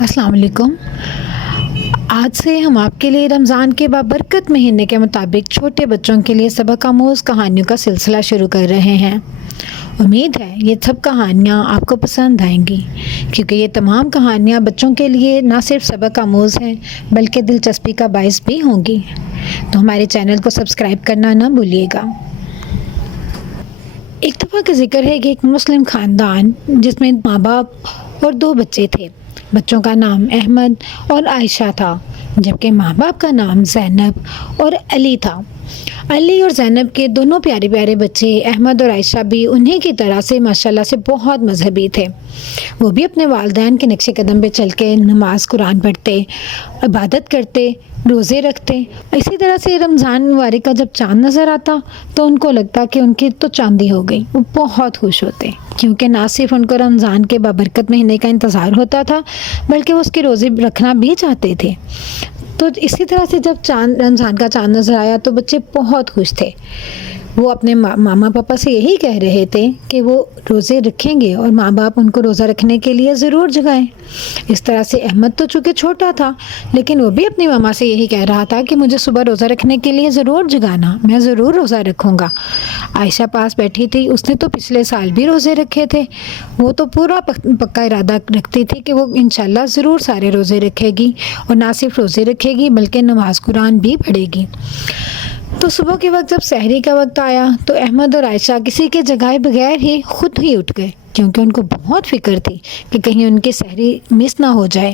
السلام علیکم۔ آج سے ہم آپ کے لیے رمضان کے بابرکت مہینے کے مطابق چھوٹے بچوں کے لیے سبق آموز کہانیوں کا سلسلہ شروع کر رہے ہیں۔ امید ہے یہ سب کہانیاں آپ کو پسند آئیں گی، کیونکہ یہ تمام کہانیاں بچوں کے لیے نہ صرف سبق آموز ہیں بلکہ دلچسپی کا باعث بھی ہوں گی۔ تو ہمارے چینل کو سبسکرائب کرنا نہ بھولیے گا۔ ایک دفعہ کا ذکر ہے کہ ایک مسلم خاندان جس میں ماں باپ اور 2 بچے تھے۔ بچوں کا نام احمد اور عائشہ تھا، جبکہ ماں باپ کا نام زینب اور علی تھا۔ علی اور زینب کے دونوں پیارے پیارے بچے احمد اور عائشہ بھی انہی کی طرح سے ماشاءاللہ سے بہت مذہبی تھے۔ وہ بھی اپنے والدین کے نقش قدم پہ چل کے نماز قرآن پڑھتے، عبادت کرتے، روزے رکھتے۔ اسی طرح سے رمضان مبارک کا جب چاند نظر آتا تو ان کو لگتا کہ ان کی تو چاندی ہو گئی۔ وہ بہت خوش ہوتے، کیونکہ نہ صرف ان کو رمضان کے بابرکت مہینے کا انتظار ہوتا تھا بلکہ وہ اس کے روزے رکھنا بھی چاہتے تھے۔ تو اسی طرح سے جب رمضان کا چاند نظر آیا تو بچے بہت خوش تھے۔ وہ اپنے ماما پاپا سے یہی کہہ رہے تھے کہ وہ روزے رکھیں گے اور ماں باپ ان کو روزہ رکھنے کے لیے ضرور جگائیں۔ اس طرح سے احمد تو چونکہ چھوٹا تھا لیکن وہ بھی اپنی ماما سے یہی کہہ رہا تھا کہ مجھے صبح روزہ رکھنے کے لیے ضرور جگانا، میں ضرور روزہ رکھوں گا۔ عائشہ پاس بیٹھی تھی، اس نے تو پچھلے سال بھی روزے رکھے تھے۔ وہ تو پورا پکا ارادہ رکھتی تھی کہ وہ انشاءاللہ ضرور سارے روزے رکھے گی، اور نہ صرف روزے رکھے گی بلکہ نماز قرآن بھی پڑھے گی۔ تو صبح کے وقت جب سحری کا وقت آیا تو احمد اور عائشہ کسی کے جگائے بغیر ہی خود ہی اٹھ گئے، کیونکہ ان کو بہت فکر تھی کہ کہیں ان کی سحری مس نہ ہو جائے۔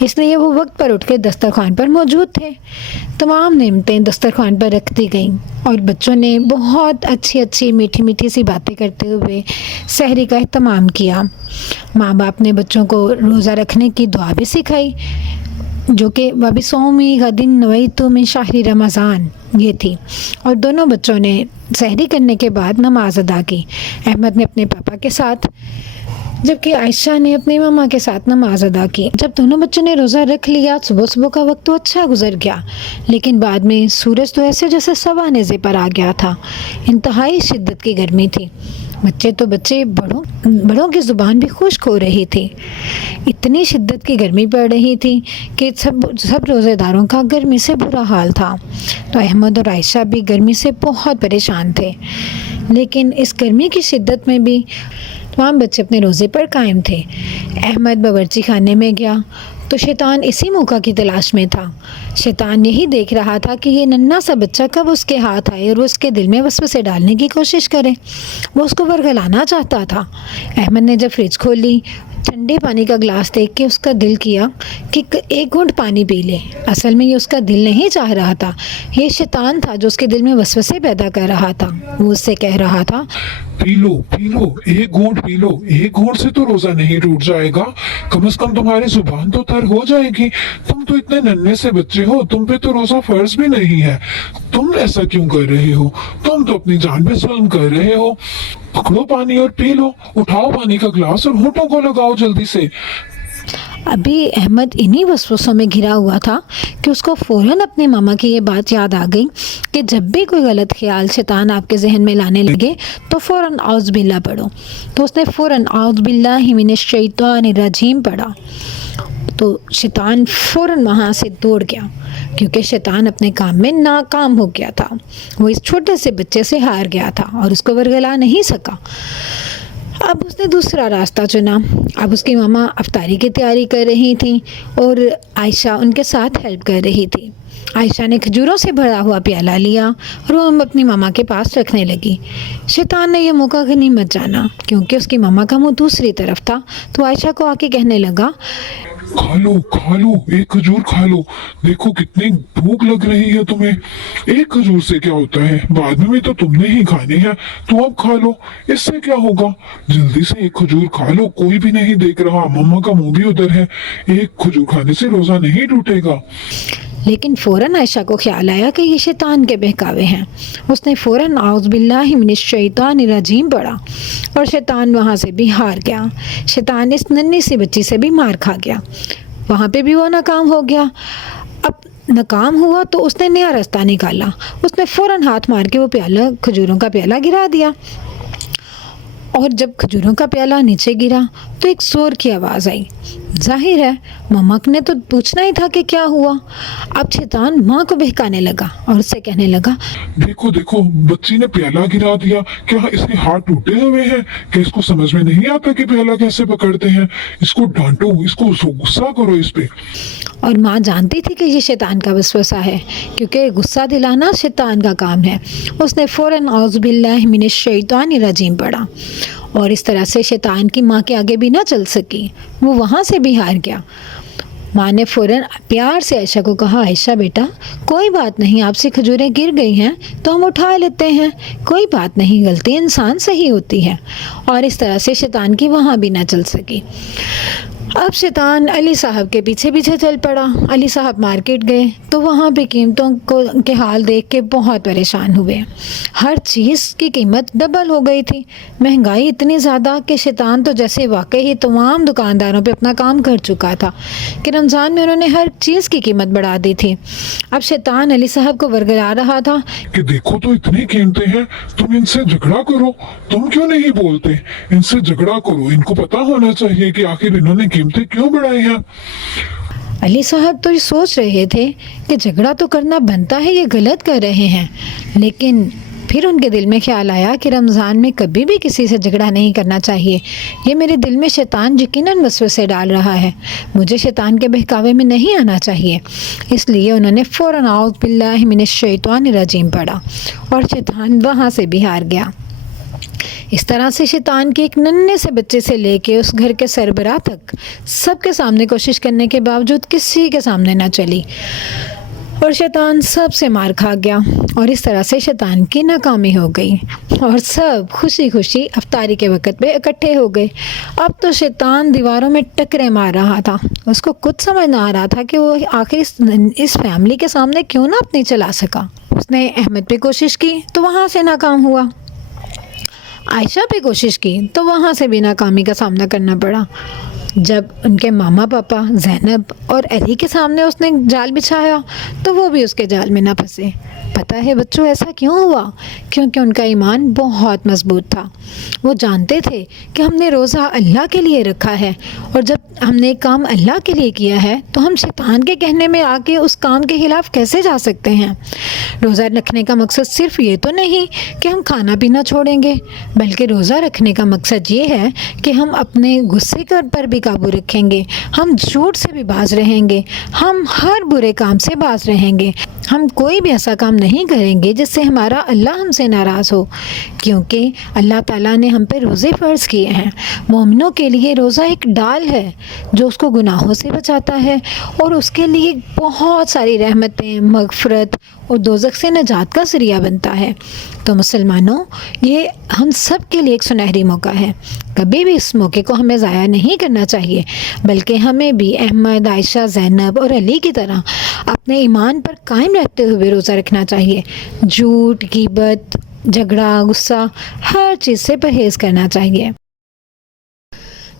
اس لیے وہ وقت پر اٹھ کے دسترخوان پر موجود تھے۔ تمام نعمتیں دسترخوان پر رکھ دی گئیں اور بچوں نے بہت اچھی میٹھی میٹھی سی باتیں کرتے ہوئے سحری کا اہتمام کیا۔ ماں باپ نے بچوں کو روزہ رکھنے کی دعا بھی سکھائی، جو کہ وَبِصَوْمِ غَدٍ نَوَيْتُ مِنْ شَهْرِ رمضان یہ تھی، اور دونوں بچوں نے سحری کرنے کے بعد نماز ادا کی۔ احمد نے اپنے پاپا کے ساتھ جبکہ عائشہ نے اپنی ماما کے ساتھ نماز ادا کی۔ جب دونوں بچوں نے روزہ رکھ لیا، صبح کا وقت تو اچھا گزر گیا، لیکن بعد میں سورج تو ایسے جیسے سوا نیزے پر آ گیا تھا۔ انتہائی شدت کی گرمی تھی۔ بچے بڑوں کی زبان بھی خشک ہو رہی تھی۔ اتنی شدت کی گرمی پڑ رہی تھی کہ سب روزے داروں کا گرمی سے برا حال تھا۔ تو احمد اور عائشہ بھی گرمی سے بہت پریشان تھے، لیکن اس گرمی کی شدت میں بھی تمام بچے اپنے روزے پر قائم تھے۔ احمد باورچی خانے میں گیا تو شیطان اسی موقع کی تلاش میں تھا۔ شیطان یہی دیکھ رہا تھا کہ یہ ننھا سا بچہ کب اس کے ہاتھ آئے اور وہ اس کے دل میں وسوسے ڈالنے کی کوشش کرے۔ وہ اس کو ورگلانا چاہتا تھا۔ احمد نے جب فریج کھولی، ٹھنڈے پانی کا گلاس دیکھ کے اس کا دل کیا کہ ایک گھونٹ پانی پی لے۔ اصل میں یہ اس کا دل نہیں چاہ رہا تھا، یہ شیطان تھا جو اس کے دل میں وسوسے پیدا کر رہا تھا۔ وہ اس سے کہہ رہا تھا، پی لو ایک گھونٹ پی لو، ایک گھونٹ سے تو روزہ نہیں ٹوٹ جائے گا، کم از کم تمہاری زبان تو تر ہو جائے گی۔ تم تو اتنے ننھے سے بچے ہو، تم پہ تو روزہ فرض بھی نہیں ہے، تم ایسا کیوں کر رہے ہو؟ تم تو اپنی جان پہ ظلم کر رہے ہو۔ پکڑو پانی اور پی لو، اٹھاؤ پانی کا گلاس اور ہونٹوں کو لگاؤ جلدی سے۔ ابھی احمد انہی وسوسوں میں گھرا ہوا تھا کہ اس کو فوراً اپنے ماما کی یہ بات یاد آ گئی کہ جب بھی کوئی غلط خیال شیطان آپ کے ذہن میں لانے لگے تو فوراً اعوذ باللہ پڑھو۔ تو اس نے فوراً اعوذ باللہ من الشیطان الرجیم پڑھا، تو شیطان فوراً وہاں سے دوڑ گیا، کیونکہ شیطان اپنے کام میں ناکام ہو گیا تھا۔ وہ اس چھوٹے سے بچے سے ہار گیا تھا اور اس کو ورگلا نہیں سکا۔ اب اس نے دوسرا راستہ چنا۔ اب اس کی ماما افطاری کی تیاری کر رہی تھیں اور عائشہ ان کے ساتھ ہیلپ کر رہی تھی۔ عائشہ نے کھجوروں سے بھرا ہوا پیالہ لیا اور وہ اپنی ماما کے پاس رکھنے لگی۔ شیطان نے یہ موقع غنیمت جانا، کیونکہ اس کی ماما کا منہ دوسری طرف تھا، تو عائشہ کو آ کے کہنے لگا، کھا لو ایک کھجور کھا لو، دیکھو کتنی بھوک لگ رہی ہے تمہیں۔ ایک کھجور سے کیا ہوتا ہے، بعد میں بھی تو تم نے ہی کھانی ہے، تو اب کھا لو، اس سے کیا ہوگا؟ جلدی سے ایک کھجور کھا لو، کوئی بھی نہیں دیکھ رہا، مما کا منہ بھی ادھر ہے، ایک کھجور کھانے سے روزہ نہیں ٹوٹے گا۔ لیکن فوراً عائشہ کو خیال آیا کہ یہ شیطان کے بہکاوے ہیں۔ اس نے فوراً اعوذ باللہ من الشیطان الرجیم پڑھا اور شیطان وہاں سے بھی ہار گیا۔ شیطان اس ننھی سی بچی سے بھی مار کھا گیا، وہاں پہ بھی وہ ناکام ہو گیا۔ اب ناکام ہوا تو اس نے نیا راستہ نکالا۔ اس نے فوراً ہاتھ مار کے وہ کھجوروں کا پیالہ گرا دیا، اور جب کھجوروں کا پیالہ نیچے گرا تو ایک زور کی آواز آئی، जाहिर है ममक ने तो पूछना ही था कि क्या हुआ। अब शैतान माँ को बहकाने लगा और उससे कहने लगा, देखो देखो, बच्ची ने प्याला गिरा दिया, क्या इसके हाथ टूटे हुए हैं? क्या इसको समझ में नहीं आता कि प्याला कैसे पकड़ते हैं? इसको डांटो, इसको गुस्सा करो इस पे। और माँ जानती थी कि ये शैतान का वसवसा है, क्योंकि गुस्सा दिलाना शैतान का काम है। उसने फ़ौरन औज़ु बिल्लाहि मिनश शैतानिर रजीम पढ़ा और इस तरह से शैतान की माँ के आगे भी ना चल सकी, वो वहाँ से भी हार गया। माँ ने फ़ौरन प्यार से आयशा को कहा, आयशा बेटा कोई बात नहीं, आपसे खजूरें गिर गई हैं तो हम उठा लेते हैं, कोई बात नहीं, गलती इंसान से ही होती है। और इस तरह से शैतान की वहाँ भी ना चल सकी। अब शैतान अली साहब के पीछे पीछे चल पड़ा। अली साहब मार्केट गए तो वहाँ पे कीमतों को के हाल देख के बहुत परेशान हुए। हर चीज़ की कीमत डबल हो गई थी, महंगाई इतनी ज़्यादा कि शैतान तो जैसे वाकई ही तमाम दुकानदारों पे अपना काम कर चुका था कि रमज़ान में उन्होंने हर चीज़ की कीमत बढ़ा दी थी। अब शैतान अली साहब को वरगला रहा था कि देखो तो इतनी कीमतें हैं, तुम इनसे झगड़ा करो, तुम क्यों नहीं बोलते? इनसे झगड़ा करो, इनको पता होना चाहिए कि आखिर इन्होंने कीमतें क्यों बढ़ाई हैं। अली साहब तो ये सोच रहे थे कि झगड़ा तो करना बनता है, ये गलत कर रहे हैं, लेकिन फिर उनके दिल में ख्याल आया कि रमज़ान में कभी भी किसी से झगड़ा नहीं करना चाहिए। ये मेरे दिल में शैतान यकीनन वसवसे डाल रहा है, मुझे शैतान के बहकावे में नहीं आना चाहिए। इसलिए उन्होंने फ़ौरन औज़ु बिल्लाहि मिनश शैतानिर रजीम पढ़ा और शैतान वहाँ से भी हार गया। इस तरह से शैतान के एक नन्हे से बच्चे से लेके उस घर के सरबराह तक सबके सामने कोशिश करने के बावजूद किसी के सामने ना चली और शैतान सबसे मार खा गया। और इस तरह से शैतान की नाकामी हो गई और सब खुशी खुशी अफ्तारी के वक़्त पे इकट्ठे हो गए। अब तो शैतान दीवारों में टकरे मार रहा था, उसको कुछ समझ ना आ रहा था कि वो आखिर इस फैमिली के सामने क्यों ना अपनी चला सका। उसने अहमद पे कोशिश की तो वहाँ से नाकाम हुआ, आयशा पे कोशिश की तो वहाँ से भी नाकामी का सामना करना पड़ा। जब उनके मामा पापा ज़ैनब और अली के सामने उसने जाल बिछाया तो वो भी उसके जाल में ना फंसे। पता है बच्चों ऐसा क्यों हुआ? क्योंकि उनका ईमान बहुत मजबूत था। वो जानते थे कि हमने रोज़ा अल्लाह के लिए रखा है और जब हमने काम अल्लाह के लिए किया है तो हम शैतान के कहने में आके उस काम के खिलाफ कैसे जा सकते हैं। रोज़ा रखने का मकसद सिर्फ ये तो नहीं कि हम खाना पीना छोड़ेंगे, बल्कि रोज़ा रखने का मकसद ये है कि हम अपने गुस्से पर भी काबू रखेंगे, हम झूठ से भी बाज रहेंगे, हम हर बुरे काम से बाज रहेंगे, हम कोई भी ऐसा काम नहीं करेंगे जिससे हमारा अल्लाह हमसे नाराज़ हो, क्योंकि अल्लाह ताला ने हम पे रोज़े फ़र्ज़ किए हैं। मोमिनों के लिए रोज़ा एक डाल है जो उसको गुनाहों से बचाता है और उसके लिए बहुत सारी रहमतें, मग़फ़िरत और दोज़ख से नजात का ज़रिया बनता है। तो मुसलमानों, ये हम सब के लिए एक सुनहरी मौका है, कभी भी इस मौके को हमें ज़ाया नहीं करना चाहिए, बल्कि हमें भी अहमद, आयशा, ज़ैनब और अली की तरह अपने ईमान पर कायम रहते हुए रोज़ा रखना चाहिए। झूठ, ग़ीबत, झगड़ा, गुस्सा, हर चीज़ से परहेज़ करना चाहिए।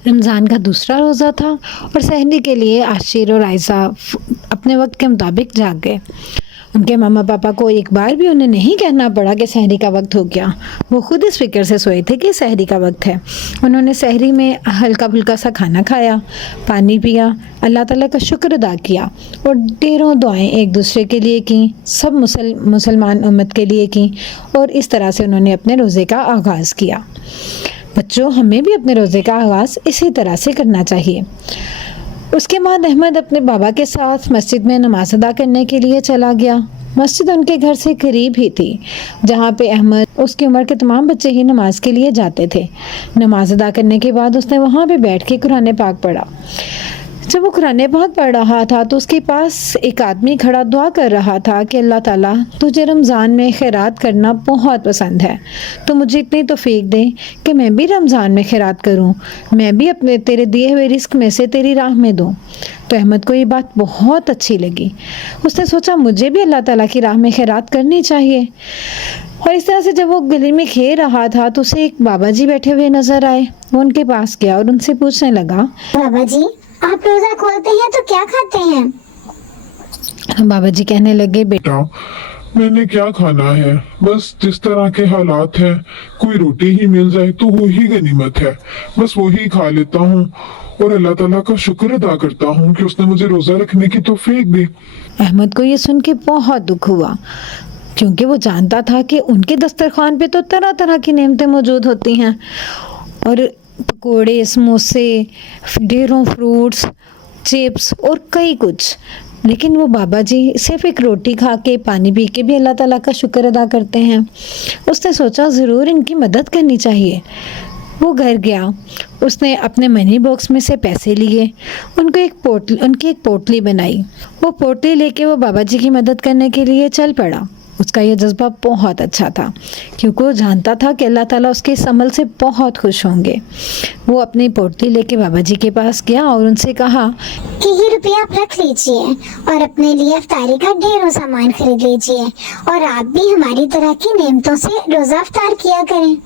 रमज़ान का दूसरा रोज़ा था और सहरी के लिए आशिर और आयशा अपने वक्त के मुताबिक जाग गए। उनके मामा पापा को एक बार भी उन्हें नहीं कहना पड़ा कि सहरी का वक्त हो गया। वो खुद इस फिक्र से सोए थे कि सहरी का वक्त है। उन्होंने सहरी में हल्का फुल्का सा खाना खाया, पानी पिया, अल्लाह ताला का शुक्र अदा किया और ढेरों दुआएं एक दूसरे के लिए की, सब मुसलमान उम्मत के लिए की और इस तरह से उन्होंने अपने रोज़े का आगाज़ किया। बच्चों, हमें भी अपने रोज़े का आगाज़ इसी तरह से करना चाहिए। उसके बाद अहमद अपने बाबा के साथ मस्जिद में नमाज अदा करने के लिए चला गया। मस्जिद उनके घर से करीब ही थी, जहाँ पे अहमद, उसकी उम्र के तमाम बच्चे ही नमाज के लिए जाते थे। नमाज अदा करने के बाद उसने वहाँ पे बैठ के कुरान पाक पढ़ा। जब वो कुरान पाक पढ़ रहा था तो उसके पास एक आदमी खड़ा दुआ कर रहा था कि अल्लाह ताला, तुझे रमज़ान में खैरात करना बहुत पसंद है, तो मुझे इतनी तौफीक दे कि मैं भी रमज़ान में खैरात करूं, मैं भी अपने तेरे दिए हुए रिस्क में से तेरी राह में दूं। तो अहमद को ये बात बहुत अच्छी लगी। उसने सोचा मुझे भी अल्लाह ताला की राह में खैरात करनी चाहिए। और इस तरह से जब वो गली में खेल रहा था तो उसे एक बाबा जी बैठे हुए नजर आए। वो उनके पास गया और उनसे पूछने लगा, बाबा जी, आप रोजा खोलते हैं तो क्या खाते हैं? बाबा जी कहने लगे, बेटा, मैंने क्या खाना है, बस जिस तरह के हालात हैं कोई रोटी ही मिल जाए तो वो ही गनीमत है, बस वो ही खा लेता हूँ और अल्लाह ताला का शुक्र अदा करता हूँ कि उसने मुझे रोजा रखने की तौफीक दी। अहमद को ये सुन के बहुत दुख हुआ, क्योंकि वो जानता था कि उनके दस्तरखान पे तो तरह तरह की नेमतें मौजूद होती हैं, और पकोड़े, समोसे, ढेरों फ्रूट्स, चिप्स और कई कुछ। लेकिन वो बाबा जी सिर्फ एक रोटी खा के, पानी पी के भी अल्लाह ताला का शुक्र अदा करते हैं। उसने सोचा ज़रूर इनकी मदद करनी चाहिए। वो घर गया, उसने अपने मनी बॉक्स में से पैसे लिए, उनकी एक पोटली बनाई। वो पोटली लेके वो बाबा जी की मदद करने के लिए चल पड़ा। उसका ये जज्बा बहुत अच्छा था, क्योंकि वो जानता था कि अल्लाह ताला उसके इस अमल से बहुत खुश होंगे। वो अपनी पोटली लेके बाबा जी के पास गया और उनसे कहा कि ये रुपया आप रख लीजिए और अपने लिए इफ्तारी का ढेरों सामान खरीद लीजिए, और आप भी हमारी तरह की नेमतों से रोजा इफ्तार किया करें।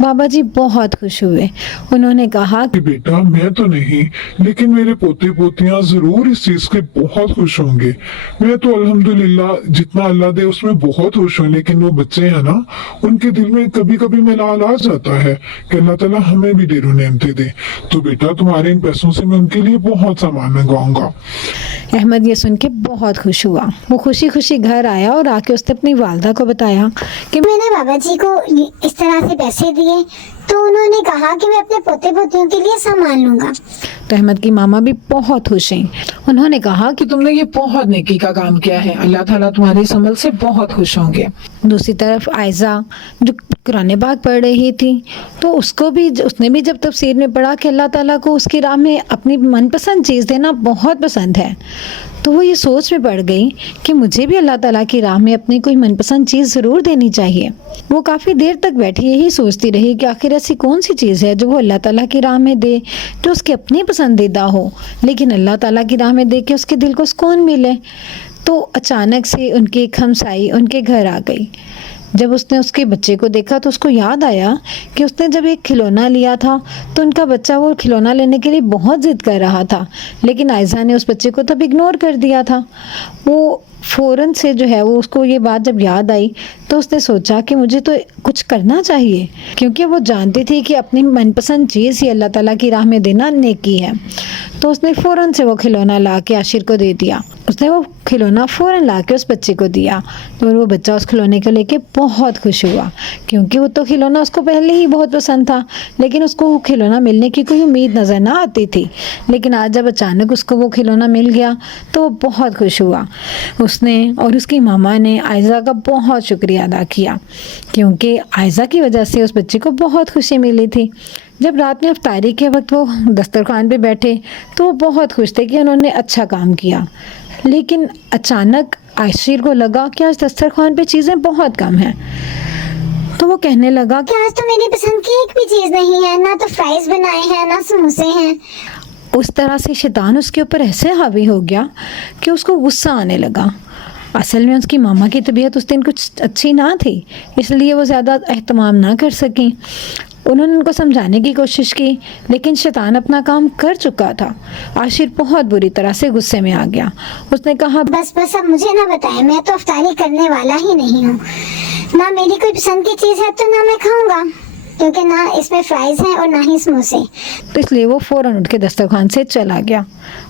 बाबा जी बहुत खुश हुए। उन्होंने कहा कि बेटा, मैं तो नहीं लेकिन मेरे पोते पोतियां जरूर इस चीज के बहुत खुश होंगे। मैं तो अल्हम्दुलिल्लाह जितना अल्लाह दे उसमें बहुत खुश हूँ, लेकिन वो बच्चे हैं ना, उनके दिल में कभी कभी मलाल आ जाता है कि अल्लाह ताला हमें भी ढेरों नेमतें दे। तो बेटा, तुम्हारे इन पैसों से मैं उनके लिए बहुत सामान मंगवाऊंगा। अहमद ये सुन के बहुत खुश हुआ। वो खुशी खुशी घर आया और आके उसने अपनी वालदा को बताया कि मैंने बाबा जी को इस तरह से पैसे दिए, तो उन्होंने कहा कि मैं अपने पोते पोतियों के लिए सामान लूंगा। तो अहमद की मामा भी बहुत खुश हैं। उन्होंने कहा कि तुमने ये बहुत नेकी का काम किया है, अल्लाह ताला तुम्हारे इस अमल से बहुत खुश होंगे। दूसरी तरफ आयजा जो कुरान पाक पढ़ रही थी, तो उसने भी जब तफसीर में पढ़ा कि अल्लाह ताला को उसकी राह में अपनी मनपसंद चीज़ देना बहुत पसंद है, तो वो ये सोच में पड़ गई कि मुझे भी अल्लाह ताला की राह में अपनी कोई मनपसंद चीज़ ज़रूर देनी चाहिए। वो काफ़ी देर तक बैठी यही सोचती रही कि आखिर ऐसी कौन सी चीज़ है जो वो अल्लाह ताला की राह में दे, जो उसके अपनी पसंदीदा हो, लेकिन अल्लाह ताला की राह में दे के उसके दिल को सुकून मिले। तो अचानक से उनकी एक हमसाई उनके घर आ गई। जब उसने उसके बच्चे को देखा तो उसको याद आया कि उसने जब एक खिलौना लिया था तो उनका बच्चा वो खिलौना लेने के लिए बहुत ज़िद कर रहा था, लेकिन आयजा ने उस बच्चे को तब इग्नोर कर दिया था। वो फ़ौरन से जो है वो उसको ये बात जब याद आई तो उसने सोचा कि मुझे तो कुछ करना चाहिए, क्योंकि वो जानती थी कि अपनी मनपसंद चीज़ ही अल्लाह ताला की राह में देना नेकी है। तो उसने फ़ौरन से वो खिलौना ला के आशिर को दे दिया। उसने वो खिलौना फ़ौरन ला के उस बच्चे को दिया, तो वो बच्चा उस खिलौने को लेके बहुत खुश हुआ, क्योंकि वो तो खिलौना उसको पहले ही बहुत पसंद था, लेकिन उसको वो खिलौना मिलने की कोई उम्मीद नज़र ना आती थी। लेकिन आज जब अचानक उसको वो खिलौना मिल गया तो वो बहुत खुश हुआ। उसने और उसकी मामा ने आयजा का बहुत शुक्रिया अदा किया, क्योंकि आयजा की वजह से उस बच्चे को बहुत खुशी मिली थी। जब रात में इफ्तारी के वक्त वो दस्तरखान पे बैठे तो वो बहुत खुश थे कि उन्होंने अच्छा काम किया, लेकिन अचानक आशिर को लगा कि आज दस्तरखान पे चीज़ें बहुत कम हैं। तो वो कहने लगा कि आज तो मेरी पसंद की एक भी चीज नहीं है, ना तो फ्राइज बनाए हैं ना समोसे हैं। उस तरह से शैतान उसके ऊपर ऐसे हावी हो गया कि उसको गुस्सा आने लगा। असल में उसकी मामा की तबीयत उस दिन कुछ अच्छी ना थी, इसलिए वो ज़्यादा एहतमाम ना कर सकी। उन्होंने उनको समझाने की कोशिश की, लेकिन शैतान अपना काम कर चुका था। आशिर बहुत बुरी तरह से गुस्से में आ गया। उसने कहा बस अब मुझे ना बताएं, मैं तो इफ्तारी करने वाला ही नहीं हूँ। ना मेरी कोई पसंद की चीज है तो ना मैं खाऊंगा, क्योंकि ना इसमें फ्राइज हैं और ना ही समोसे। तो इसलिए वो फ़ौरन उठ के दस्तरखान से चला गया।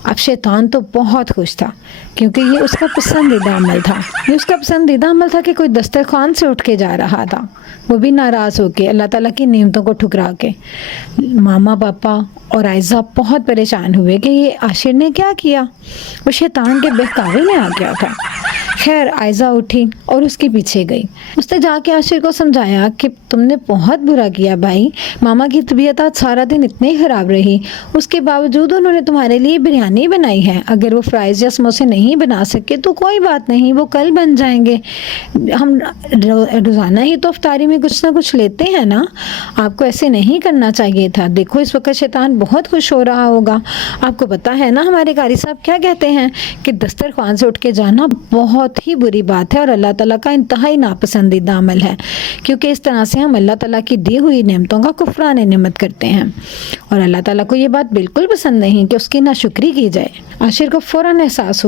अब शैतान तो बहुत खुश था, क्योंकि ये उसका पसंदीदा अमल था। ये उसका पसंदीदा अमल था कि कोई दस्तरखान से उठ के जा रहा था, वो भी नाराज़ होके, अल्लाह ताला की नेमतों को ठुकरा के। मामा पापा और आयजा बहुत परेशान हुए कि ये आशिर ने क्या किया। वो शैतान के बहकावे में आ गया था। खैर आयजा उठी और उसके पीछे गई। उसने जाके आशिर को समझाया कि तुमने बहुत बुरा किया भाई, मामा की तबीयत आज सारा दिन इतनी ख़राब रही, उसके बावजूद उन्होंने तुम्हारे लिए बिरयानी बनाई है। अगर वो फ्राइज़ या समोसे नहीं बना सके तो कोई बात नहीं, वो कल बन जाएंगे। हम रोज़ाना ही तो इफ्तारी में कुछ ना कुछ लेते हैं ना, आपको ऐसे नहीं करना चाहिए था। देखो इस वक्त शैतान बहुत खुश हो रहा होगा। आपको पता है ना हमारे कारी साहब क्या कहते हैं कि दस्तरखान से उठ के जाना बहुत ही बुरी बात है और अल्लाह ताला का इंतहाई नापसंदीदा अमल है, क्योंकि इस तरह से हम अल्लाह ताला की दी हुई नेमतों का कुफरान नेमत करते हैं, और अल्लाह ताला को ये बात बिल्कुल पसंद नहीं कि उसकी नाशुक्री की जाए। आशिर को फ़ौरन एहसास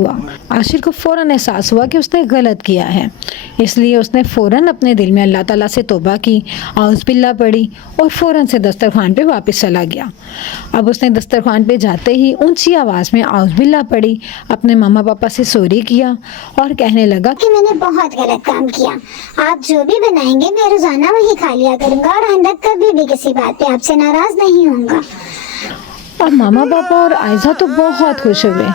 हुआ कि उसने गलत किया है, इसलिए उसने फ़ौरन अपने दिल में अल्लाह ताला से तौबा की, औज़ बिल्लाह पढ़ी और फ़ौरन से दस्तरखान पे वापस चला गया। अब उसने दस्तरखान पे जाते ही ऊंची आवाज़ में औज़ बिल्लाह पढ़ी, अपने मामा पापा से सॉरी किया और कहने लगा कि मैंने बहुत गलत काम किया। आप जो भी बनाएंगे मैं रोजाना वही खा लिया करूंगा और आइंदा कभी भी किसी बात पे आपसे नाराज नहीं होऊंगा। अब मामा पापा और आयशा तो बहुत खुश हुए,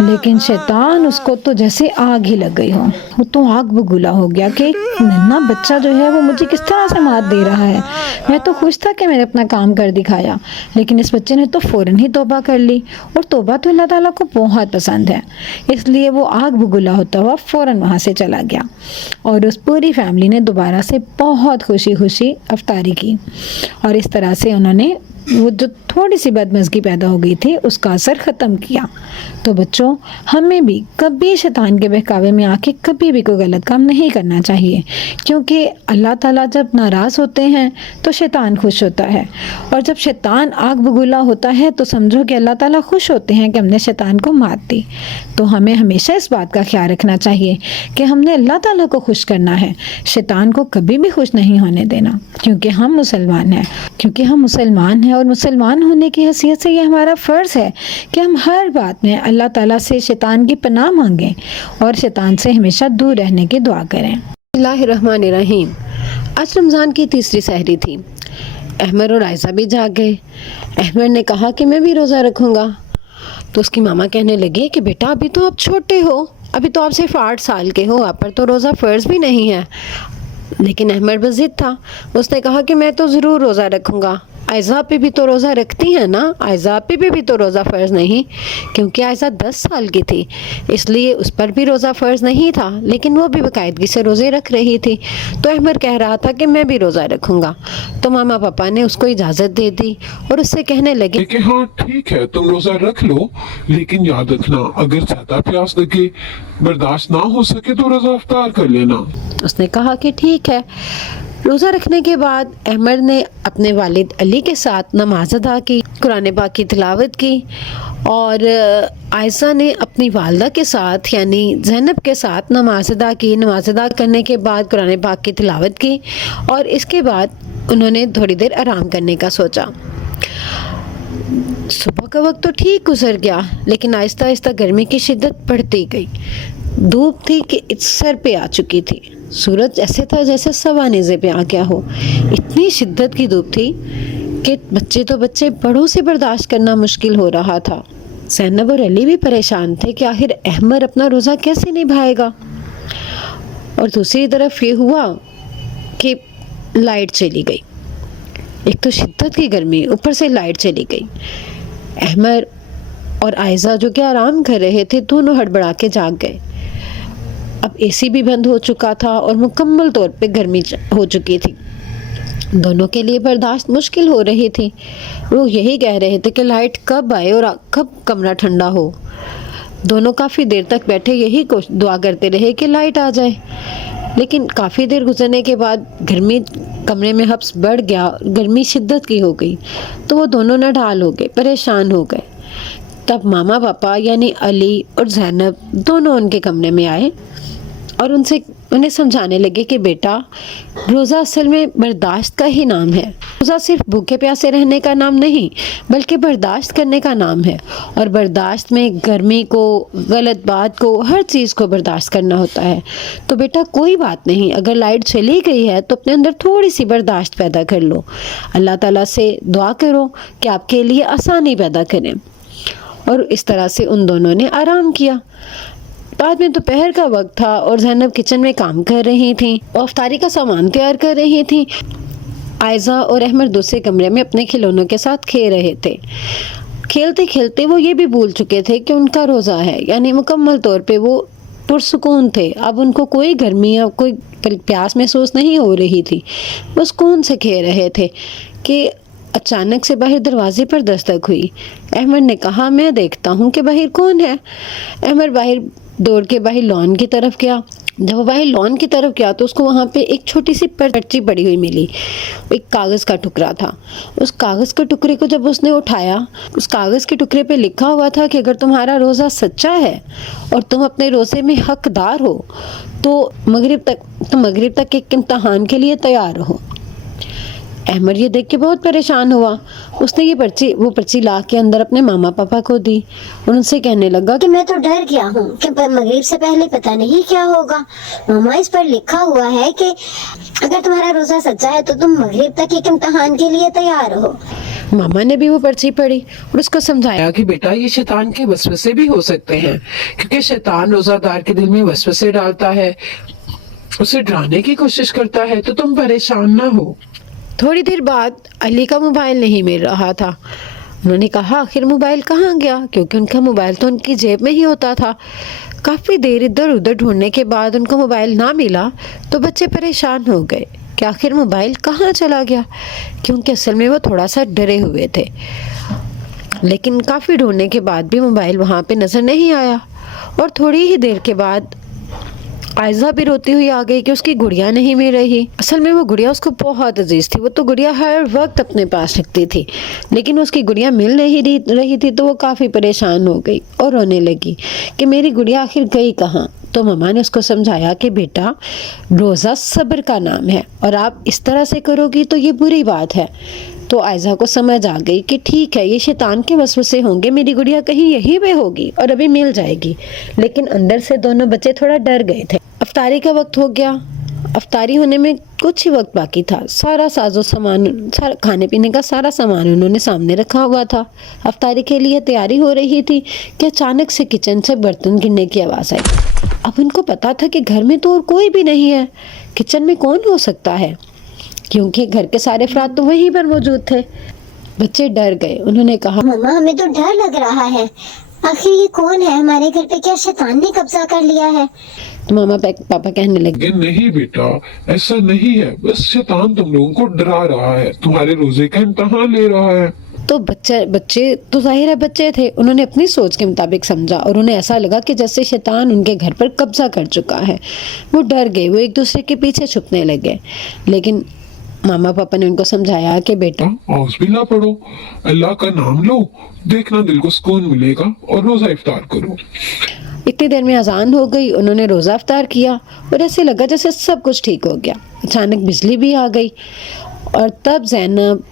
लेकिन शैतान उसको तो जैसे आग ही लग गई हो। वो तो आग बबूला हो गया कि नन्हा बच्चा जो है वो मुझे किस तरह से मात दे रहा है। मैं तो खुश था कि मैंने अपना काम कर दिखाया, लेकिन इस बच्चे ने तो फ़ौरन ही तौबा कर ली, और तौबा तो अल्लाह ताला को बहुत पसंद है। इसलिए वो आग बबूला होता हुआ फ़ौरन वहाँ से चला गया और उस पूरी फैमिली ने दोबारा से बहुत खुशी खुशी अफ्तारी की, और इस तरह से उन्होंने वो जो थोड़ी सी बदमज़गी पैदा हो गई थी उसका असर ख़त्म किया। तो बच्चों, हमें भी कभी शैतान के बहकावे में आके कभी भी कोई गलत काम नहीं करना चाहिए, क्योंकि अल्लाह ताला जब नाराज़ होते हैं तो शैतान खुश होता है, और जब शैतान आग बबूला होता है तो समझो कि अल्लाह ताला खुश होते हैं कि हमने शैतान को मात दी। तो हमें हमेशा इस बात का ख्याल रखना चाहिए कि हमने अल्लाह ताला को खुश करना है, शैतान को कभी भी खुश नहीं होने देना, क्योंकि हम मुसलमान हैं और मुसलमान होने की हैसियत से ये हमारा फ़र्ज़ है कि हम हर बात में अल्लाह ताला से शैतान की पनाह मांगें और शैतान से हमेशा दूर रहने की दुआ करें। बिस्मिल्लाहिर्रहमानिर्रहीम। आज रमज़ान की तीसरी सहरी थी। अहमद और आयशा भी जाग गए। अहमद ने कहा कि मैं भी रोज़ा रखूँगा, तो उसकी मामा कहने लगी कि बेटा अभी तो आप छोटे हो, अभी तो आप सिर्फ 8 साल के हो, आप पर तो रोज़ा फ़र्ज़ भी नहीं है। लेकिन अहमद बस ज़िद था, उसने कहा कि मैं तो ज़रूर रोज़ा रखूँगा। आयशा पे भी तो रोज़ा रखती हैं ना, आयशा पे भी तो रोज़ा फ़र्ज़ नहीं, क्योंकि आयशा 10 साल की थी, इसलिए उस पर भी रोज़ा फ़र्ज़ नहीं था, लेकिन वो भी बाकायदगी से रोज़े रख रही थी। तो अहमद कह रहा था कि मैं भी रोज़ा रखूँगा, तो मामा पापा ने उसको इजाज़त दे दी और उससे कहने लगे कि हाँ ठीक है, तुम रोजा रख लो, लेकिन याद रखना अगर ज़्यादा प्यास लगे, बर्दाश्त ना हो सके तो रोजा इफ्तार कर लेना। उसने कहा कि ठीक है। रोज़ा रखने के बाद अहमद ने अपने वालिद अली के साथ नमाज अदा की, कुरान पाक की तिलावत की, और आयशा ने अपनी वालदा के साथ यानी ज़ैनब के साथ नमाज अदा की। नमाज अदा करने के बाद कुरान पाक की तिलावत की, और इसके बाद उन्होंने थोड़ी देर आराम करने का सोचा। सुबह का वक्त तो ठीक गुजर गया, लेकिन आहिस्ता आहिस्ता गर्मी की शिद्दत बढ़ती गई। धूप थी कि सर पे आ चुकी थी, सूरज ऐसे था जैसे सवा नेज़े पे आ गया हो। इतनी शिद्दत की धूप थी कि बच्चे तो बच्चे, बड़ों से बर्दाश्त करना मुश्किल हो रहा था। ज़ैनब और अली भी परेशान थे कि आखिर अहमद अपना रोज़ा कैसे निभाएगा। और दूसरी तरफ ये हुआ कि लाइट चली गई। एक तो शिद्दत की गर्मी, ऊपर से लाइट चली गई। अहमद और आयशा जो कि आराम कर रहे थे, दोनों हड़बड़ा के जाग गए। अब एसी भी बंद हो चुका था और मुकम्मल तौर पे गर्मी हो चुकी थी। दोनों के लिए बर्दाश्त मुश्किल हो रही थी। वो यही कह रहे थे कि लाइट कब आए और कब कमरा ठंडा हो। दोनों काफ़ी देर तक बैठे यही दुआ करते रहे कि लाइट आ जाए, लेकिन काफ़ी देर गुजरने के बाद गर्मी कमरे में हब्स बढ़ गया, गर्मी शिद्दत की हो गई, तो वो दोनों नढाल हो गए, परेशान हो गए। तब मामा पापा यानी अली और ज़ैनब दोनों उनके कमरे में आए और उन्हें समझाने लगे कि बेटा, रोज़ा असल में बर्दाश्त का ही नाम है। रोज़ा सिर्फ भूखे प्यासे रहने का नाम नहीं, बल्कि बर्दाश्त करने का नाम है, और बर्दाश्त में गर्मी को, गलत बात को, हर चीज़ को बर्दाश्त करना होता है। तो बेटा कोई बात नहीं, अगर लाइट चली गई है तो अपने अंदर थोड़ी सी बर्दाश्त पैदा कर लो, अल्लाह ताला से दुआ करो कि आपके लिए आसानी पैदा करें। और इस तरह से उन दोनों ने आराम किया। बाद में दोपहर का वक्त था और ज़ैनब किचन में काम कर रही थी और इफ्तारी का सामान तैयार कर रही थी। आयशा और अहमद दूसरे कमरे में अपने खिलौनों के साथ खेल रहे थे। खेलते खेलते वो ये भी भूल चुके थे कि उनका रोज़ा है, यानी मुकम्मल तौर पे वो पुरसुकून थे। अब उनको कोई गर्मी या कोई प्यास महसूस नहीं हो रही थी, वो सुकून से खेल रहे थे कि अचानक से बाहर दरवाजे पर दस्तक हुई। अहमद ने कहा, मैं देखता हूँ कि बाहर कौन है। अहमद बाहर दौड़ के बाहर लॉन की तरफ गया जब वो वहीं लॉन की तरफ गया तो उसको वहाँ पे एक छोटी सी पर्ची पड़ी हुई मिली, एक कागज़ का टुकड़ा था। उस कागज़ के टुकड़े को जब उसने उठाया, उस कागज़ के टुकड़े पे लिखा हुआ था कि अगर तुम्हारा रोज़ा सच्चा है और तुम अपने रोज़े में हकदार हो तो मगरिब तक एक इम्तहान के लिए तैयार रहो। अहमद ये देख के बहुत परेशान हुआ। उसने वो पर्ची ला के अंदर अपने मामा पापा को दी और उनसे कहने लगा कि मैं तो डर गया हूँ कि मगरिब से पहले पता नहीं क्या होगा। मामा, इस पर लिखा हुआ है कि अगर तुम्हारा रोजा सच्चा है तो तुम मगरिब तक एक इम्तहान के लिए तैयार हो। मामा ने भी वो पर्ची पढ़ी और उसको समझाया कि बेटा ये शैतान के वसवसे भी हो सकते हैं, क्योंकि शैतान रोजादार के दिल में वसवसे डालता है, उसे डराने की कोशिश करता है, तो तुम परेशान ना हो। थोड़ी देर बाद अली का मोबाइल नहीं मिल रहा था। उन्होंने कहा आखिर मोबाइल कहाँ गया, क्योंकि उनका मोबाइल तो उनकी जेब में ही होता था। काफ़ी देर इधर उधर ढूंढने के बाद उनको मोबाइल ना मिला तो बच्चे परेशान हो गए कि आखिर मोबाइल कहाँ चला गया, क्योंकि असल में वो थोड़ा सा डरे हुए थे। लेकिन काफ़ी ढूंढने के बाद भी मोबाइल वहाँ पे नज़र नहीं आया और थोड़ी ही देर के बाद आयजा भी रोती हुई आ गई कि उसकी गुड़िया नहीं मिल रही। असल में वो गुड़िया उसको बहुत अजीज थी, वो तो गुड़िया हर वक्त अपने पास रखती थी, लेकिन उसकी गुड़िया मिल नहीं रही थी तो वो काफ़ी परेशान हो गई और रोने लगी कि मेरी गुड़िया आखिर गई कहाँ। तो मम्मा ने उसको समझाया कि बेटा रोज़ा सब्र का नाम है और आप इस तरह से करोगी तो ये बुरी बात है। तो आयजा को समझ आ गई कि ठीक है, ये शैतान के वसवसे होंगे, मेरी गुड़िया कहीं यहीं पे होगी और अभी मिल जाएगी। लेकिन अंदर से दोनों बच्चे थोड़ा डर गए थे। अफ्तारी का वक्त हो गया। अफ्तारी होने में कुछ ही वक्त बाकी था। सारा साजो सामान, खाने पीने का सारा सामान उन्होंने सामने रखा हुआ था। अफ्तारी के लिए तैयारी हो रही थी कि अचानक से किचन से बर्तन गिरने की आवाज़ आई। अब उनको पता था कि घर में तो और कोई भी नहीं है, किचन में कौन हो सकता है, क्योंकि घर के सारे अफराद तो वहीं पर मौजूद थे। बच्चे डर गए। उन्होंने कहा मम्मा, हमें तो डर लग रहा है, आखिर ये कौन है हमारे घर पे, क्या शैतान ने कब्जा कर लिया है? तो मामा पापा कहने लगे नहीं बेटा, ऐसा नहीं है, बस शैतान तुम लोगों को डरा रहा है, तुम्हारे रोजे का इम्तहान ले रहा है। तो बच्चे तो जाहिर है बच्चे थे, उन्होंने अपनी सोच के मुताबिक समझा और उन्हें ऐसा लगा कि जैसे शैतान उनके घर पर कब्जा कर चुका है। वो डर गए, वो एक दूसरे के पीछे छुपने लगे। लेकिन मामा पापा ने उनको समझाया कि बेटा औज़ बिल्लाह पढ़ो, अल्लाह का नाम लो, देखना दिल को सुकून मिलेगा और रोजा इफ्तार करो। इतनी देर में अजान हो गई। उन्होंने रोज़ा इफ्तार किया और ऐसे लगा जैसे सब कुछ ठीक हो गया। अचानक बिजली भी आ गई और तब ज़ैनब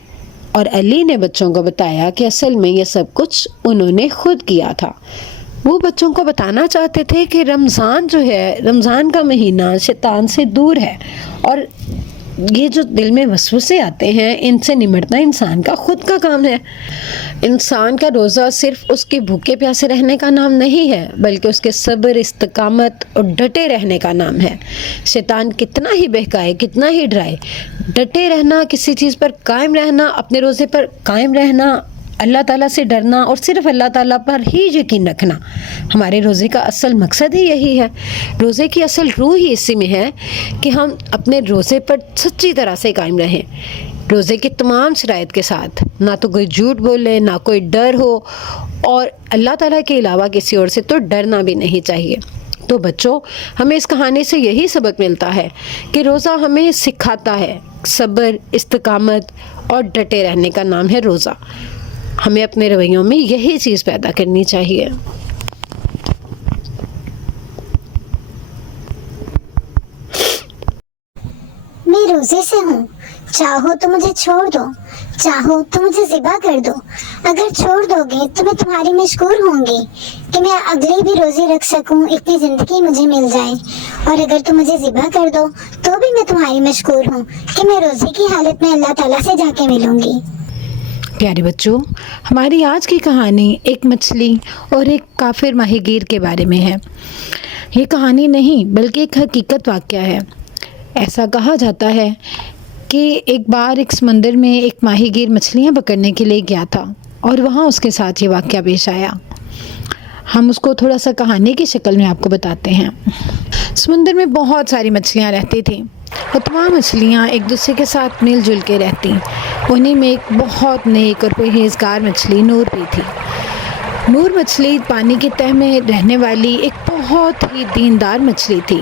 और अली ने बच्चों को बताया कि असल में ये सब कुछ उन्होंने खुद किया था। वो बच्चों को बताना चाहते थे कि रमज़ान जो है, रमज़ान का महीना शैतान से दूर है और ये जो दिल में वसवसे आते हैं, इनसे निमटना इंसान का खुद का काम है। इंसान का रोज़ा सिर्फ उसके भूखे प्यासे रहने का नाम नहीं है, बल्कि उसके सब्र, इस्तकामत और डटे रहने का नाम है। शैतान कितना ही बहकाए, कितना ही डराए, डटे रहना, किसी चीज़ पर कायम रहना, अपने रोज़े पर कायम रहना, अल्लाह ताला से डरना और सिर्फ अल्लाह ताला पर ही यकीन रखना, हमारे रोज़े का असल मकसद ही यही है। रोज़े की असल रूह ही इसी में है कि हम अपने रोज़े पर सच्ची तरह से कायम रहें, रोज़े की तमाम शराइत के साथ, ना तो कोई झूठ बोले, ना कोई डर हो और अल्लाह ताला के अलावा किसी और से तो डरना भी नहीं चाहिए। तो बच्चों, हमें इस कहानी से यही सबक मिलता है कि रोज़ा हमें सिखाता है सब्र, इस्तकामत और डटे रहने का नाम है रोज़ा। हमें अपने रवैयों में यही चीज़ पैदा करनी चाहिए। मैं रोजे से हूँ, चाहो तो मुझे छोड़ दो, चाहो तो मुझे ज़िबा कर दो। अगर छोड़ दोगे तो मैं तुम्हारी मशकूर होंगी कि मैं अगले भी रोजे रख सकूं, इतनी ज़िंदगी मुझे मिल जाए। और अगर तुम मुझे ज़िबा कर दो तो भी मैं तुम्हारी मशकूर हूँ कि मैं रोजे की हालत में अल्लाह ताला से जाके मिलूंगी। प्यारे बच्चों, हमारी आज की कहानी एक मछली और एक काफिर माहीगीर के बारे में है। ये कहानी नहीं बल्कि एक हकीकत वाक़या है। ऐसा कहा जाता है कि एक बार एक समंदर में एक माहीगीर मछलियाँ पकड़ने के लिए गया था और वहाँ उसके साथ ये वाक़या पेश आया। हम उसको थोड़ा सा कहानी की शक्ल में आपको बताते हैं। समंदर में बहुत सारी मछलियाँ रहती थीं और तमाम मछलियाँ एक दूसरे के साथ मिलजुल के रहती। उन्हीं में एक बहुत नेक और परहेज़गार मछली नूर भी थी। नूर मछली पानी की तह में रहने वाली एक बहुत ही दीनदार मछली थी।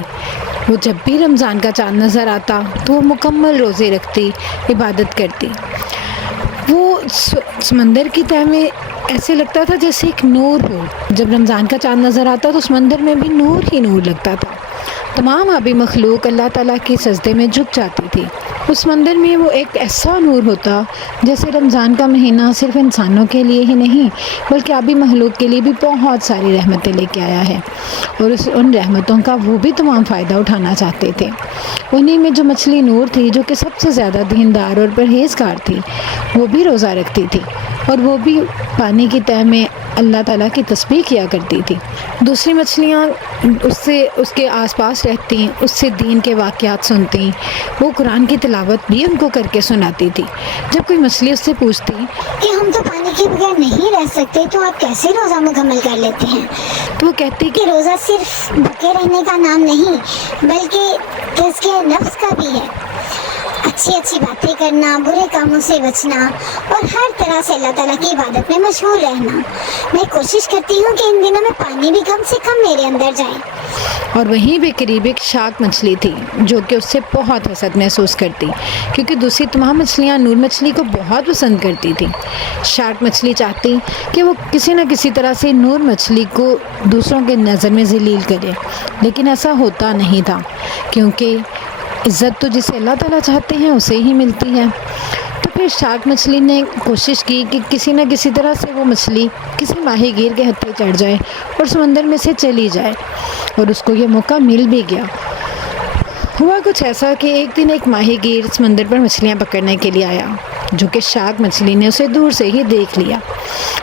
وہ جب بھی رمضان کا چاند نظر آتا تو وہ مکمل روزے رکھتی، عبادت کرتی۔ وہ سمندر کی تہہ میں ایسے لگتا تھا جیسے ایک نور ہو۔ جب رمضان کا چاند نظر آتا تو سمندر میں بھی نور ہی نور لگتا تھا۔ تمام آبی مخلوق اللہ تعالیٰ کے سجدے میں جھک جاتی تھی۔ اس سمندر میں وہ ایک ایسا نور ہوتا جیسے رمضان کا مہینہ صرف انسانوں کے لیے ہی نہیں بلکہ آبی مخلوق کے لیے بھی بہت ساری رحمتیں لے کے آیا ہے، اور ان رحمتوں کا وہ بھی تمام فائدہ اٹھانا چاہتے تھے۔ انہی میں جو مچھلی نور تھی، جو کہ سب سے زیادہ دیندار اور پرہیزگار تھی، وہ بھی روزہ رکھتی تھی، اور وہ بھی پانی کی تہہ میں اللہ تعالیٰ کی تسبیح کیا کرتی تھی۔ دوسری مچھلیاں اس کے آس پاس رہتی، اس سے دین کے واقعات سنتی، وہ قرآن کی تلاوت بھی ان کو کر کے سناتی تھی۔ جب کوئی مچھلی اس سے پوچھتی کہ ہم تو پانی کے بغیر نہیں رہ سکتے، تو آپ کیسے روزہ مکمل کر لیتے ہیں؟ تو وہ کہتی کہ روزہ صرف بھوکے رہنے کا نام نہیں بلکہ تزکیہ نفس کا بھی ہے۔ اچھی باتیں کرنا، برے کاموں سے بچنا اور ہر طرح سے اللہ تعالیٰ کی عبادت میں مشغول رہنا۔ میں کوشش کرتی ہوں کہ ان دنوں میں پانی بھی کم سے کم میرے اندر جائے۔ اور وہیں بھی قریب ایک شارک مچھلی تھی جو کہ اس سے بہت حسد محسوس کرتی، کیونکہ دوسری تمام مچھلیاں نور مچھلی کو بہت پسند کرتی تھی۔ شارک مچھلی چاہتی کہ وہ کسی نہ کسی طرح سے نور مچھلی کو دوسروں کے نظر میں ذلیل کرے، لیکن ایسا ہوتا نہیں تھا، کیونکہ عزت تو جسے اللہ تعالیٰ چاہتے ہیں اسے ہی ملتی ہے۔ تو پھر شارک مچھلی نے کوشش کی کہ کسی نہ کسی طرح سے وہ مچھلی کسی ماہی گیر کے ہتھے چڑھ جائے اور سمندر میں سے چلی جائے، اور اس کو یہ موقع مل بھی گیا۔ ہوا کچھ ایسا کہ ایک دن ایک ماہی گیر سمندر پر مچھلیاں پکڑنے کے لیے آیا، جو کہ شارک مچھلی نے اسے دور سے ہی دیکھ لیا،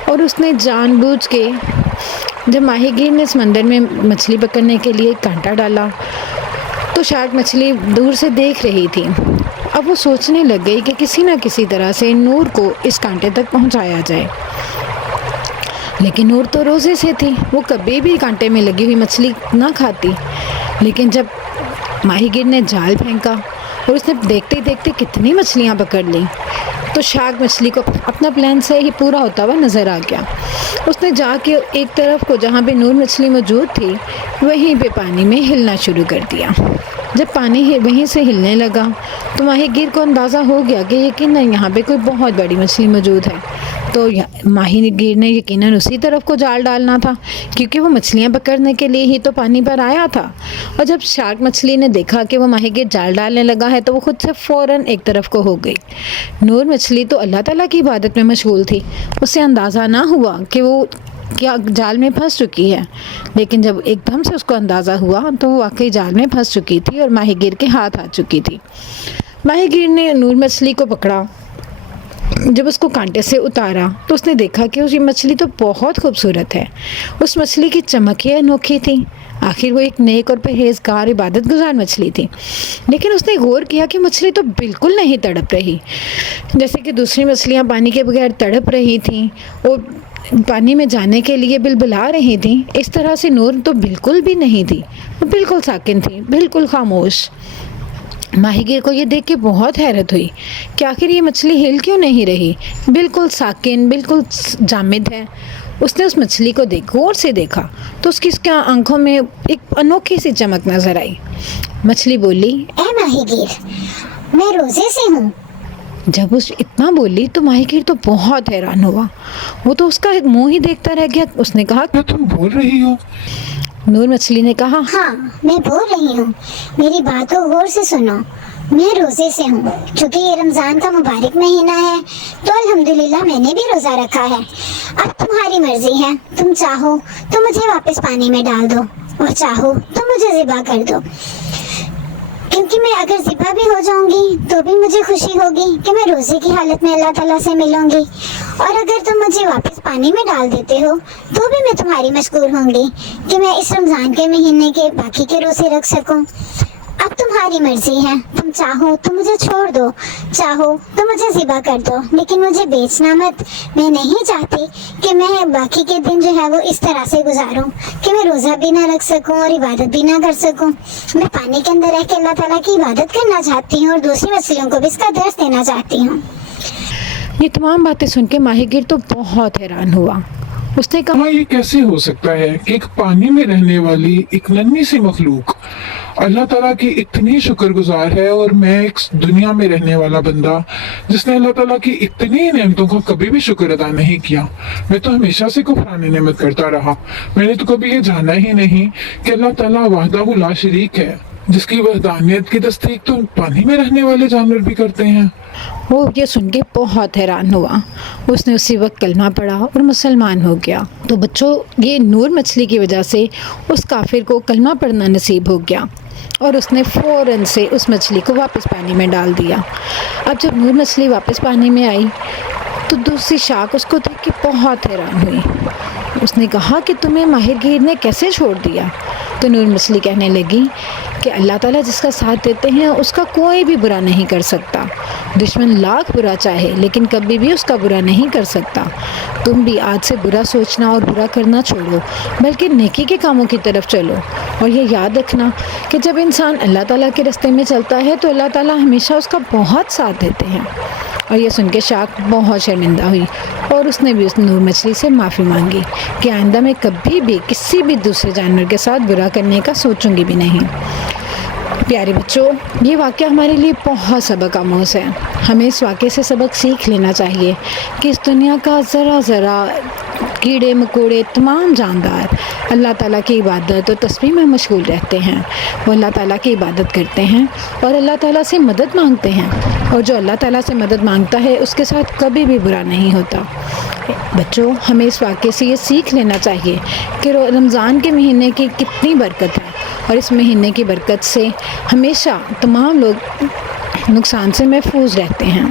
اور اس نے جان بوجھ کے، جب ماہی گیر نے سمندر میں مچھلی پکڑنے کے لیے کانٹا ڈالا تو شارک مچھلی دور سے دیکھ رہی تھی۔ اب وہ سوچنے لگ گئی کہ کسی نہ کسی طرح سے نور کو اس کانٹے تک پہنچایا جائے، لیکن نور تو روزے سے تھی، وہ کبھی بھی کانٹے میں لگی ہوئی مچھلی نہ کھاتی۔ لیکن جب ماہی گیر نے جال پھینکا اور اس نے دیکھتے دیکھتے کتنی مچھلیاں پکڑ لیں، تو شارک مچھلی کو اپنا پلان سے ہی پورا ہوتا ہوا نظر آ گیا۔ اس نے جا کے ایک طرف کو جہاں پہ نور مچھلی موجود تھی وہیں پہ پانی میں ہلنا شروع کر دیا۔ جب پانی وہیں سے ہلنے لگا تو ماہی گیر کو اندازہ ہو گیا کہ یقیناً یہاں پہ کوئی بہت بڑی مچھلی موجود ہے، تو ماہی گیر نے یقیناً اسی طرف کو جال ڈالنا تھا، کیونکہ وہ مچھلیاں پکڑنے کے لیے ہی تو پانی پر آیا تھا۔ اور جب شارک مچھلی نے دیکھا کہ وہ ماہی گیر جال ڈالنے لگا ہے تو وہ خود سے فوراً ایک طرف کو ہو گئی۔ نور مچھلی تو اللہ تعالیٰ کی عبادت میں مشغول تھی، اسے اندازہ نہ ہوا کہ وہ کیا جال میں پھنس چکی ہے، لیکن جب ایک دم سے اس کو اندازہ ہوا تو وہ واقعی جال میں پھنس چکی تھی اور ماہی گیر کے ہاتھ آ چکی تھی۔ ماہی گیر نے نور مچھلی کو پکڑا، جب اس کو کانٹے سے اتارا تو اس نے دیکھا کہ یہ مچھلی تو بہت خوبصورت ہے۔ اس مچھلی کی چمک ہی انوکھی تھی، آخر وہ ایک نیک اور پرہیزگار عبادت گزار مچھلی تھی۔ لیکن اس نے غور کیا کہ مچھلی تو بالکل نہیں تڑپ رہی، جیسے کہ دوسری مچھلیاں پانی کے بغیر تڑپ رہی تھیں اور پانی میں جانے کے لیے بلبلا رہی تھیں، اس طرح سے نور تو بالکل بھی نہیں تھی، وہ بالکل ساکن تھی، بالکل خاموش۔ ماہی گیر کو یہ دیکھ کے بہت حیرت ہوئی کہ آخر یہ مچھلی ہل کیوں نہیں رہی، بالکل ساکن، بالکل جامد ہے۔ اس نے اس مچھلی کو غور سے دیکھا تو اس کی آنکھوں میں ایک انوکھی سی چمک نظر آئی۔ مچھلی بولی، اے ماہی گیر، میں روزے سے ہوں۔ جب اس اتنا بولی تو ماہی گیر تو بہت حیران ہوا، وہ تو اس کا منہ ہی دیکھتا رہ گیا۔ اس نے کہا، کیا تم بول رہی ہو؟ نور مچھلی نے کہا، ہاں میں بول رہی ہوں، میری بات کو غور سے سنو، میں روزے سے ہوں۔ چونکہ یہ رمضان کا مبارک مہینہ ہے تو الحمدللہ میں نے بھی روزہ رکھا ہے۔ اب تمہاری مرضی ہے، تم چاہو تو مجھے واپس پانی میں ڈال دو اور چاہو تو مجھے ذبح کر دو، کیونکہ میں اگر ذبح بھی ہو جاؤں گی تو بھی مجھے خوشی ہوگی کہ میں روزے کی حالت میں اللہ تعالیٰ سے ملوں گی، اور اگر تم مجھے واپس پانی میں ڈال دیتے ہو تو بھی میں تمہاری مشکور ہوں گی کہ میں اس رمضان کے مہینے کے باقی کے روزے رکھ سکوں۔ اب تمہاری مرضی ہے، تم چاہو تو مجھے چھوڑ دو، چاہو تو مجھے ذبح کر دو، لیکن مجھے بیچنا مت۔ میں نہیں چاہتی کہ میں باقی کے دن جو ہے وہ اس طرح سے گزاروں کہ میں روزہ بھی نہ رکھ سکوں اور عبادت بھی نہ کر سکوں۔ میں پانی کے اندر رہ کے اللہ تعالیٰ کی عبادت کرنا چاہتی ہوں اور دوسری مچھلیوں کو بھی اس کا درس دینا چاہتی ہوں۔ یہ تمام باتیں سن کے ماہی گیر تو بہت حیران ہوا۔ اس نے کہا، یہ کیسے ہو سکتا ہے کہ ایک پانی میں رہنے والی ایک ننھی سی مخلوق اللہ تعالیٰ کی اتنی شکر گزار ہے، اور میں ایک دنیا میں رہنے والا بندہ جس نے اللہ تعالیٰ کی اتنی نعمتوں کا کبھی بھی شکر ادا نہیں کیا۔ میں تو ہمیشہ سے کفران نعمت کرتا رہا۔ میں نے تو کبھی یہ جانا ہی نہیں کہ اللہ تعالیٰ وحدہ لا شریک ہے، جس کی وحدانیت کی تصدیق تو پانی میں رہنے والے جانور بھی کرتے ہیں۔ وہ یہ سن کے بہت حیران ہوا۔ اس نے اسی وقت کلمہ پڑھا اور مسلمان ہو گیا۔ تو بچوں، یہ نور مچھلی کی وجہ سے اس کافر کو کلمہ پڑھنا نصیب ہو گیا، اور اس نے فوراً سے اس مچھلی کو واپس پانی میں ڈال دیا۔ اب جب نور مچھلی واپس پانی میں آئی تو دوسری شاخ اس کو دیکھ کے بہت حیران ہوئی۔ اس نے کہا کہ تمہیں ماہر گیر نے کیسے چھوڑ دیا؟ تو نور مچھلی کہنے لگی کہ اللہ تعالیٰ جس کا ساتھ دیتے ہیں اس کا کوئی بھی برا نہیں کر سکتا۔ دشمن لاکھ برا چاہے لیکن کبھی بھی اس کا برا نہیں کر سکتا۔ تم بھی آج سے برا سوچنا اور برا کرنا چھوڑو، بلکہ نیکی کے کاموں کی طرف چلو، اور یہ یاد رکھنا کہ جب انسان اللہ تعالیٰ کے راستے میں چلتا ہے تو اللہ تعالیٰ ہمیشہ اس کا بہت ساتھ دیتے ہیں۔ اور یہ سن کے شاخ بہت شرمندہ ہوئی، اور اس نے بھی اس نور مچھلی سے معافی مانگی کہ آئندہ میں کبھی بھی کسی بھی دوسرے جانور کے ساتھ برا کرنے کا سوچوں گی بھی نہیں۔ پیارے بچوں، یہ واقعہ ہمارے لیے بہت سبق آموز ہے۔ ہمیں اس واقعے سے سبق سیکھ لینا چاہیے کہ اس دنیا کا ذرا ذرا، کیڑے مکوڑے، تمام جاندار اللہ تعالیٰ کی عبادت اور تسبیح میں مشغول رہتے ہیں۔ وہ اللہ تعالیٰ کی عبادت کرتے ہیں اور اللہ تعالیٰ سے مدد مانگتے ہیں، اور جو اللہ تعالیٰ سے مدد مانگتا ہے اس کے ساتھ کبھی بھی برا نہیں ہوتا۔ بچوں، ہمیں اس واقعے سے یہ سیکھ لینا چاہیے کہ رمضان کے مہینے کی کتنی برکت ہے، اور اس مہینے کی برکت سے ہمیشہ تمام لوگ نقصان سے محفوظ رہتے ہیں۔